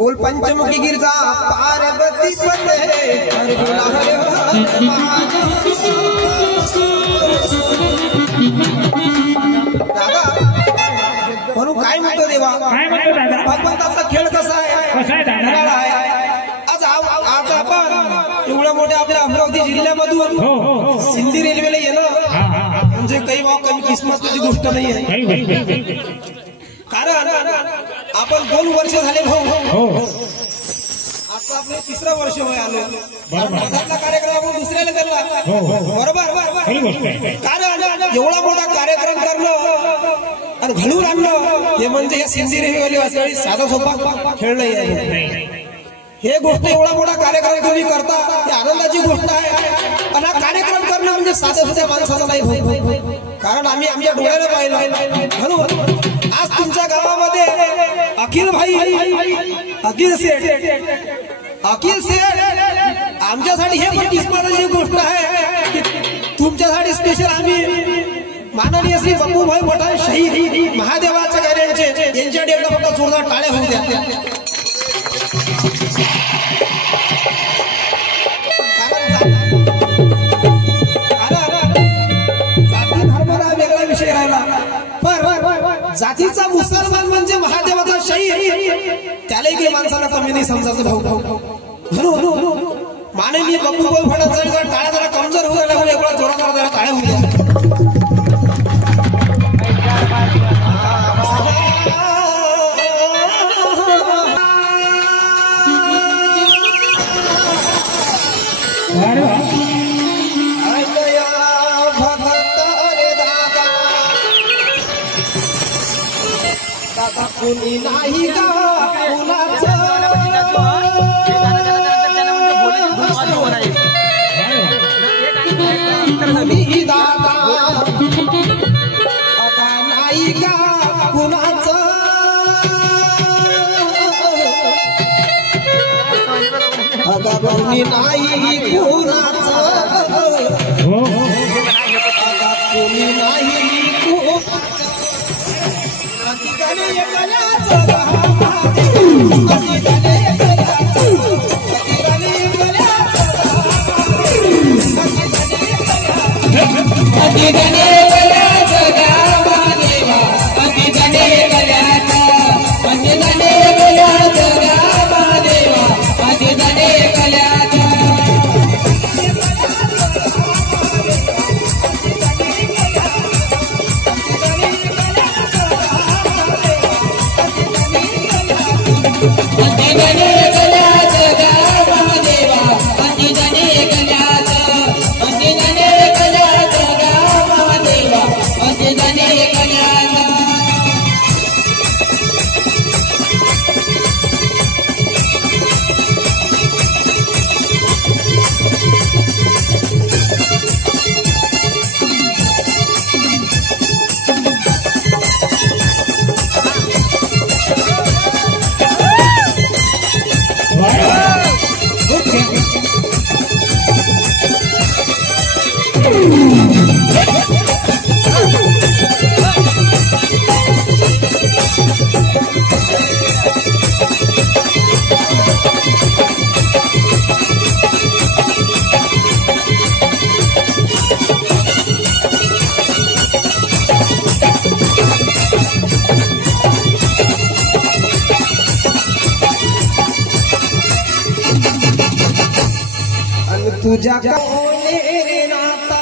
बोल पंचमुखी गिरजा पार्वती पते दादा म्हणून काय म्हणतो देवा काय म्हणतो दादा भगवंताचा खेळ कसा आहे आज आपण एवढ्या मोठ्या आपल्या अमरावती जिल्ह्यामधून सिंधी रेल्वेला येणं म्हणजे काही कमी किस्मतीची गोष्ट नाही आहे कारण आपण 2 वर्ष झाले भाऊ आता आपले 3रं वर्ष होय आलो बरोबर कार्यक्रम आपण दुसऱ्याला करला बरोबर कारण एवढा मोठा कार्यक्रम करणं आणि घडून आणणं हे म्हणजे या सिंधी रेल्वेवाली वासळी साधा सोपा खेळ नाही आहे हे गोष्ट एवढा मोठा कार्यक्रम तुम्ही करता ही आनंदाची गोष्ट आहे आणि हा कार्यक्रम करणं म्हणजे साध्या सुद्धा माणसाचा नाही भाऊ कारण आम्ही आमच्या डोळ्याने पाहिलं म्हणून आज तुमच्या गावामध्ये अखिल भाई अखिल सेठ आमच्यासाठी हे पण किस्मताची गोष्ट आहे की तुमच्यासाठी स्पेशल आम्ही माननीय श्री बप्पू भाई पठाण शहीद महादेवाच्या कार्यांचे यांच्या डेटा फक्त जोरदार टाळ्या होऊ द्या जाती धर्माला वेगळा विषय राहिला जातीचा मुसलमान म्हणजे महादेवाचा शहीद त्यालाही काही माणसाला कमी नाही समजायचं भाऊ म्हणून माननीय बप्पू भाऊ फटांचा टाळ्या जरा कमजोर होऊ लागला एवढा जोरादार जरा टाळ्या होऊ द्या कुणी नाही का कुणाचं मी दादा आता नाही का कुणाचं अगा कुणी नाही कुणाचं अगा कुणी नाही तुझ्या कोणे नाता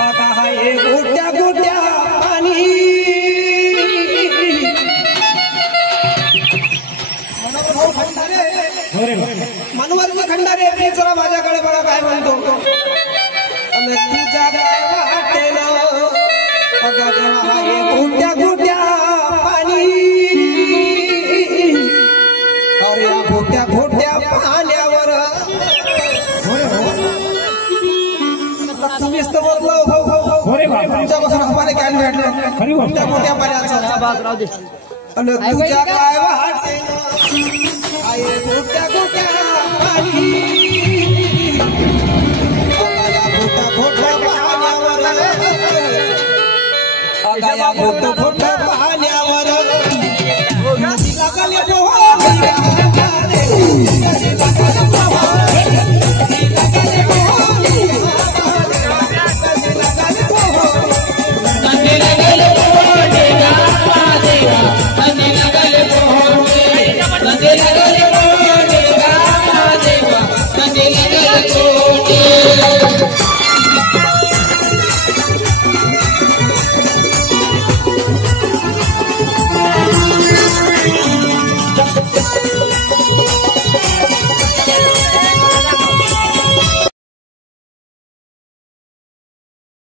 आता हाय गोट्या गोट्या पाणी मनोहर खंडारे मी जरा माझ्याकडे बघा काय म्हणतो आणि तुझ्या काय वाटे ना अगं देवा हाय गोट्या गोट्या पाणी अरे या गोट्या गोट्या पाण्यावर तुम्हीच तर बोललो तुमच्यापासून आम्हाला काय भेटलं गोट्या गोट्या पाण्याचा आणि तुझ्या काय वाटे आय गोट्या गोट्या पाणी गोट्या गोट्या पाण्यावर अगं या गोट्या गोट्या